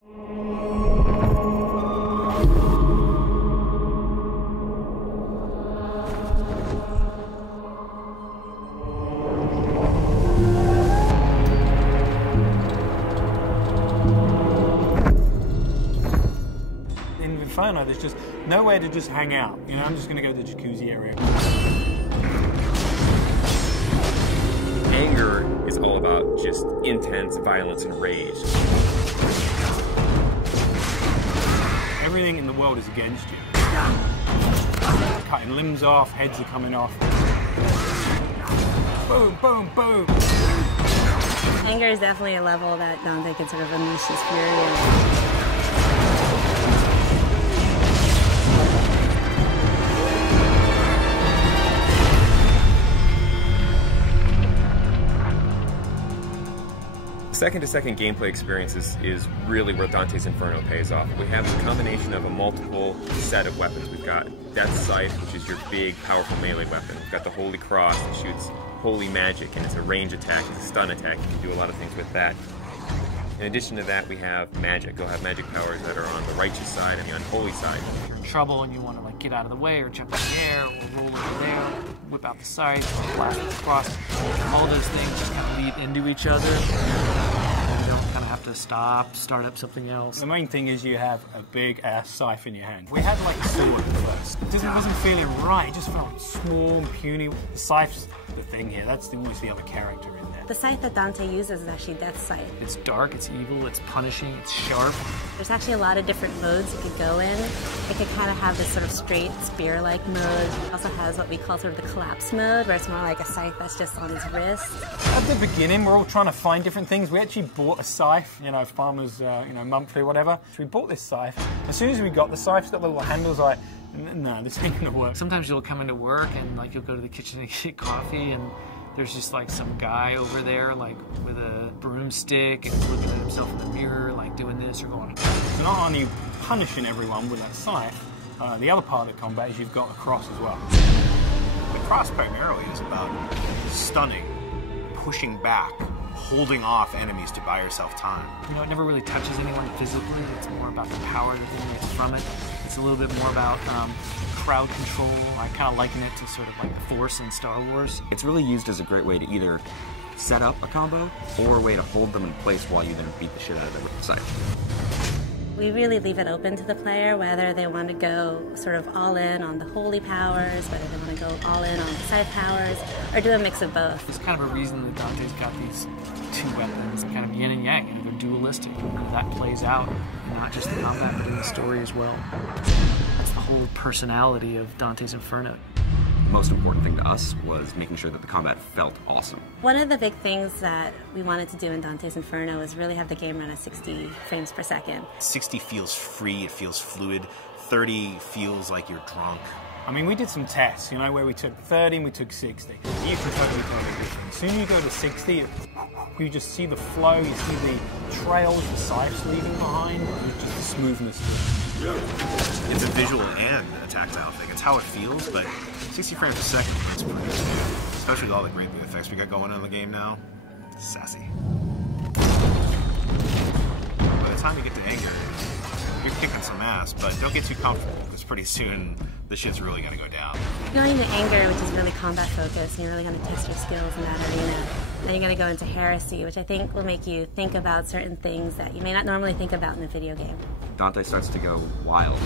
In Inferno, there's just nowhere to just hang out. You know, I'm just going to go to the jacuzzi area. Anger is all about just intense violence and rage. Everything in the world is against you. Cutting limbs off, heads are coming off. Boom, boom, boom. Anger is definitely a level that Dante can sort of unleash his fury in. Second-to-second gameplay experiences is really where Dante's Inferno pays off. We have a combination of a multiple set of weapons. We've got Death's Scythe, which is your big, powerful melee weapon. We've got the Holy Cross that shoots holy magic, and it's a range attack, it's a stun attack. You can do a lot of things with that. In addition to that, we have magic. You'll have magic powers that are on the righteous side and the unholy side. If you're in trouble and you want to like get out of the way or jump in the air or roll over there, whip out the scythe, blast across, all those things just kind of lead into each other. And you don't kind of have to stop, start up something else. The main thing is you have a big ass scythe in your hand. We had like a sword at first. It wasn't feeling right. It just felt small and puny. The scythe's the thing here. That's almost the other character in there. The scythe that Dante uses is actually Death's Scythe. It's dark, it's evil, it's punishing, it's sharp. There's actually a lot of different modes you could go in. It could kind of have this sort of straight spear-like mode. It also has what we call sort of the collapse mode, where it's more like a scythe that's just on his wrist. At the beginning, we're all trying to find different things. We actually bought a scythe, you know, farmers, monthly, whatever. So we bought this scythe. As soon as we got the scythe, it's got the little handles like, no, this ain't gonna work. Sometimes you'll come into work and like you'll go to the kitchen and get coffee and there's just like some guy over there like with a broomstick and he's looking at himself in the mirror like doing this or going. So not only punishing everyone with that scythe, the other part of the combat is you've got a cross as well. The cross primarily is about stunning, pushing back, holding off enemies to buy yourself time. You know, it never really touches anyone physically. It's more about the power that emanates from it. It's a little bit more about crowd control. I kind of liken it to sort of like the Force in Star Wars. It's really used as a great way to either set up a combo or a way to hold them in place while you then beat the shit out of them with the scythe. We really leave it open to the player whether they want to go sort of all in on the holy powers, whether they want to go all in on the scythe powers, or do a mix of both. There's kind of a reason that Dante's got these two weapons, kind of yin and yang, you know, they're dualistic. And that plays out, not just the combat, but in the story as well. That's the whole personality of Dante's Inferno. The most important thing to us was making sure that the combat felt awesome. One of the big things that we wanted to do in Dante's Inferno is really have the game run at 60 frames per second. 60 feels free, it feels fluid. 30 feels like you're drunk. I mean, we did some tests, you know, where we took 30 and we took 60. You can totally tell the difference. As soon as you go to 60, you just see the flow, you see the trails, the scythes leaving behind, just the smoothness. It's a visual and a tactile thing. It's how it feels, but 60 frames a second is pretty good. Especially with all the great effects we got going on in the game now. Sassy. By the time you get to anger, you're kicking some ass, but don't get too comfortable, because pretty soon the shit's really gonna go down. Going into anger, which is really combat focused, and you're really gonna test your skills in that arena. Then you're gonna go into heresy, which I think will make you think about certain things that you may not normally think about in a video game. Dante starts to go wild.